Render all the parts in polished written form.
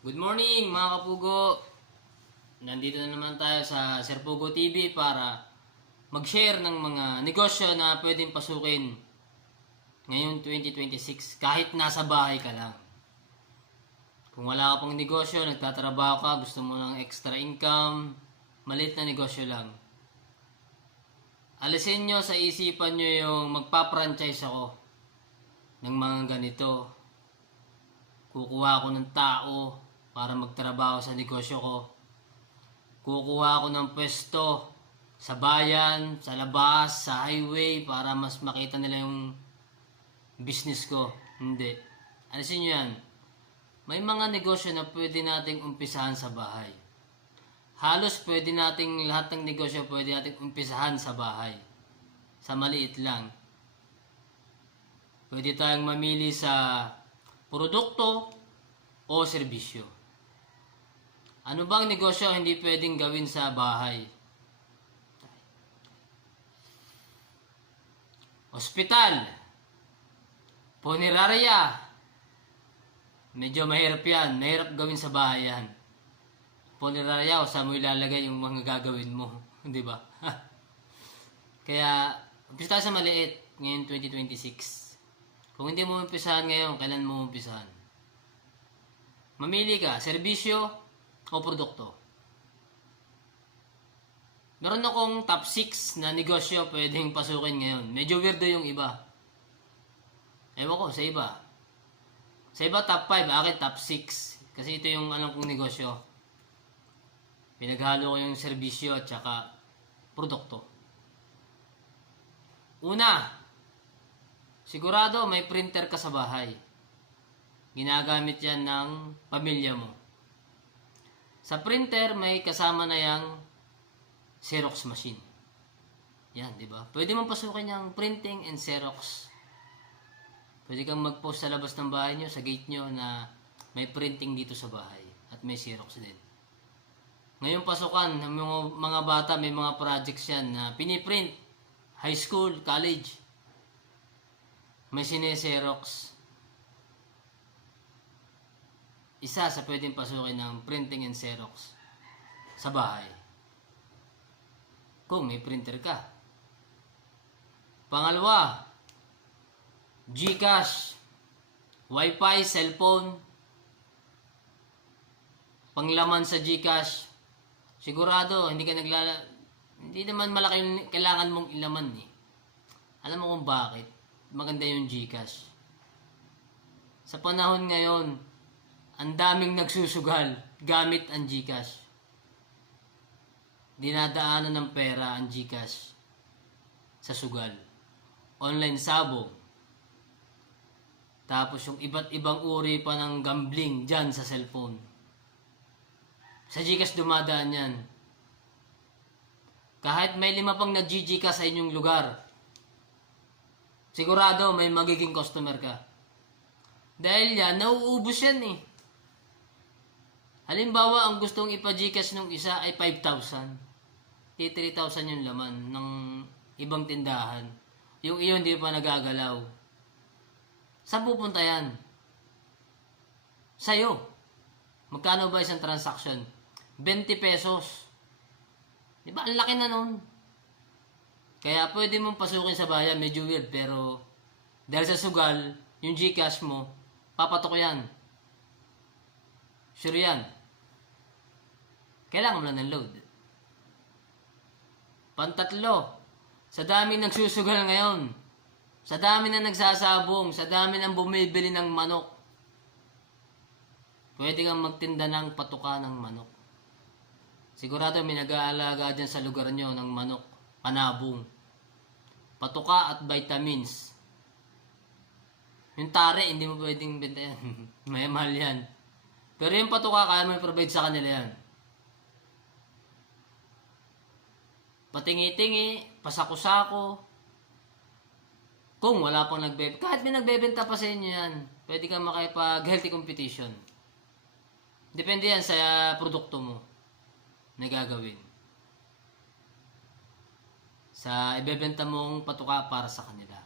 Good morning mga kapugo! Nandito na naman tayo sa Sir Pugo TV para mag-share ng mga negosyo na pwedeng pasukin ngayon 2026 kahit nasa bahay ka lang. Kung wala ka pang negosyo, nagtatrabaho ka, gusto mo ng extra income, maliit na negosyo lang. Alisin nyo sa isipan nyo yung magpa-franchise ako ng mga ganito. Kukuha ako ng tao para magtrabaho sa negosyo ko. Kukuha ako ng pwesto sa bayan, sa labas, sa highway para mas makita nila yung business ko. Hindi. Alisin nyo yan. May mga negosyo na pwede nating umpisahan sa bahay. Halos pwede nating lahat ng negosyo pwede nating umpisahan sa bahay. Sa maliit lang. Pwede tayong mamili sa produkto o serbisyo. Ano bang negosyo hindi pwedeng gawin sa bahay? Ospital, punerarya. Medyo mahirap yan. Mahirap gawin sa bahay yan. Punerarya o saan mo ilalagay yung mga gagawin mo. Di ba? Kaya, umpisa tayo sa maliit ngayon 2026. Kung hindi mo umpisahan ngayon, kailan mo umpisahan? Mamili ka, serbisyo o produkto. Meron akong top 6 na negosyo pwedeng pasukin ngayon. Medyo weirdo yung iba. Ewan ko, sa iba. Sa iba top 5, akin top 6. Kasi ito yung alam kong negosyo. Pinaghalo ko yung serbisyo at saka produkto. Una, sigurado may printer ka sa bahay. Ginagamit yan ng pamilya mo. Sa printer may kasama na yung Xerox machine. Yan, di ba? Pwede mong pasukin yung printing and Xerox. Pwede kang mag-post sa labas ng bahay nyo, sa gate nyo na may printing dito sa bahay at may Xerox din. Ngayong pasukan, ng mga bata may mga projects yan na piniprint. High school, college. May sine-Xerox. Isa sa pwedeng pasukin ng printing and Xerox sa bahay. Kung may printer ka. Pangalawa, GCash, Wi-Fi, cellphone, panglaman sa GCash. Sigurado, hindi naman malaki yung kailangan mong ilaman eh. Alam mo kung bakit? Maganda yung GCash. Sa panahon ngayon, ang daming nagsusugal gamit ang GCash. Dinadaanan ng pera ang GCash sa sugal. Online sabong. Tapos yung iba't ibang uri pa ng gambling dyan sa cellphone. Sa GCash dumadaan yan. Kahit may 5 pang nag-GG ka sa inyong lugar, sigurado may magiging customer ka. Dahil yan, nauubos yan eh. Halimbawa, ang gustong ipa-GCash nung isa ay 5,000. 3,000 yung laman ng ibang tindahan. Yung iyon hindi pa nagagalaw. Saan pupunta yan? Sa'yo. Magkano ba isang transaction? 20 pesos. Diba? Ang laki na nun. Kaya pwede mong pasukin sa bayan. Medyo weird. Pero dahil sa sugal, yung GCash mo, papatok yan. Sure yan. Kailangan mo lang ng load. Pantatlo, sa dami nagsusugal ngayon, sa dami na nagsasabong, sa dami nang bumibili ng manok, pwede kang magtinda ng patuka ng manok. Sigurado may nag-aalaga dyan sa lugar nyo ng manok, panabong, patuka at vitamins. Yung tare, hindi mo pwedeng benta yan. May mahal yan. Pero yung patuka, kaya mo i-provide sa kanila yan. Patingi-tingi, pasako-sako. Kung wala pang nagbebenta, kahit may nagbebenta pa sa inyo yan, pwede kang makipag-healthy competition. Depende yan sa produkto mo na gagawin. Sa ibebenta mong patuka para sa kanila.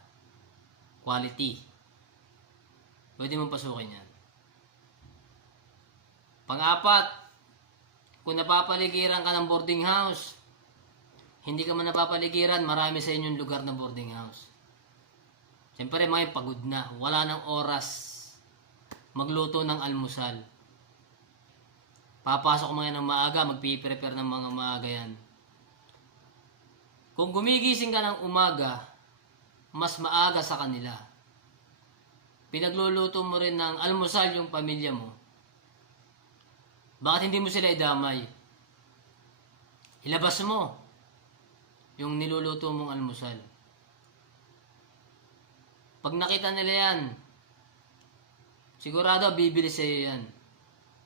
Quality. Pwede mong pasukin yan. Pang-apat, kung napapaligiran ka ng boarding house, hindi ka man napapaligiran, marami sa inyong lugar na boarding house. Siyempre, mga pagod na. Wala ng oras magluto ng almusal. Papasok mga ng maaga, magpiprepare ng mga maaga yan. Kung gumigising ka ng umaga, mas maaga sa kanila. Pinagluluto mo rin ng almusal yung pamilya mo. Bakit hindi mo sila idamay? Ilabas mo yung niluluto mong almusal. Pag nakita nila yan, sigurado bibili sa iyo yan.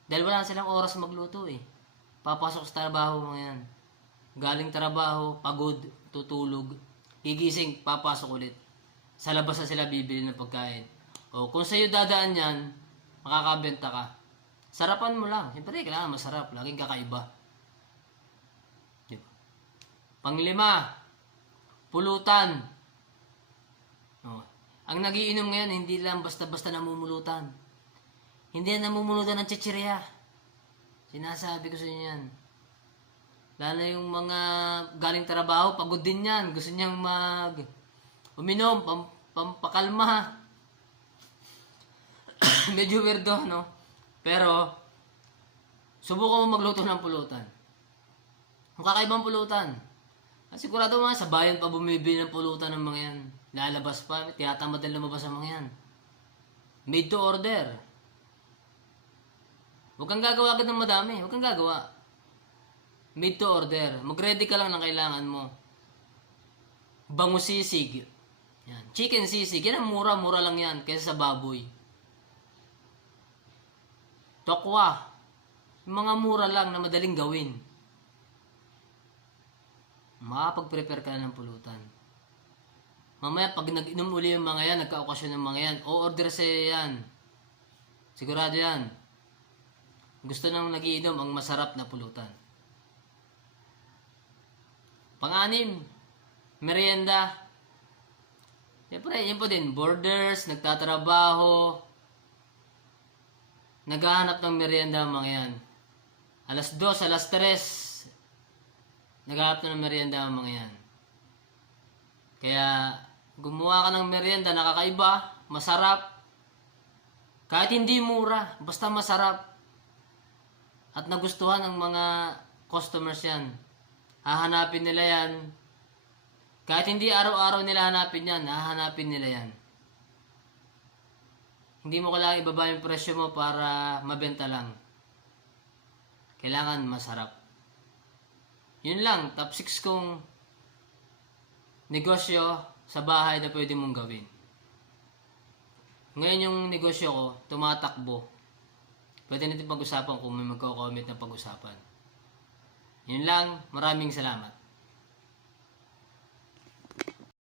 Dahil wala silang oras magluto eh. Papasok sa trabaho mga yan. Galing trabaho, pagod, tutulog, gigising, papasok ulit. Sa labas na sila bibili ng pagkain. O kung sa'yo dadaan yan, makakabenta ka. Sarapan mo lang. Siyempre, kailangan masarap. Laging kakaiba. Diba? Panglima, pulutan. O, ang nagiinom ngayon, hindi lang basta-basta namumulutan. Hindi na namumulutan ng chichirya. Sinasabi ko sa inyo yan. Lalo yung mga galing trabaho, pagod din yan. Gusto niyang uminom, pampakalma. Medyo weirdo, no? Pero, subukan mo magluto ng pulutan. Ang kakaibang pulutan. Sigurado mga sa bayan pa bumibili ng pulutan ng mga yan. Lalabas pa, tiyatamad na lumabas ang mga yan. Made to order. Huwag kang gagawa agad ng madami. Huwag kang gagawa. Made to order. Mag-ready ka lang ng kailangan mo. Bangus sisig. Yan. Chicken sisig. Yan ang mura-mura lang yan kaysa sa baboy. Tokwa. Yung mga mura lang na madaling gawin. Makapag-prepare ka na ng pulutan. Mamaya pag nag-inom uli yung mga yan, nagka-okasyon ng mga yan, o-order sa'yo yan. Sigurado yan. Gusto nang nagiinom ang masarap na pulutan. Pang-anim, merienda. Siyempre, yun po din, boarders, nagtatrabaho, naghahanap ng merienda ang mga yan. Alas 2, alas 3, naghahanap na ng merienda ang mga yan. Kaya, gumawa ka ng merienda na kakaiba, masarap, kahit hindi mura, basta masarap. At nagustuhan ng mga customers yan. Hahanapin nila yan. Kahit hindi araw-araw nila hanapin yan, hahanapin nila yan. Hindi mo kailangan ibaba yung presyo mo para mabenta lang. Kailangan masarap. Yun lang, top 6 kong negosyo sa bahay na pwede mong gawin. Ngayon yung negosyo ko, tumatakbo. Pwede natin pag-usapan kung may magko-comment na pag-usapan. Yun lang, maraming salamat.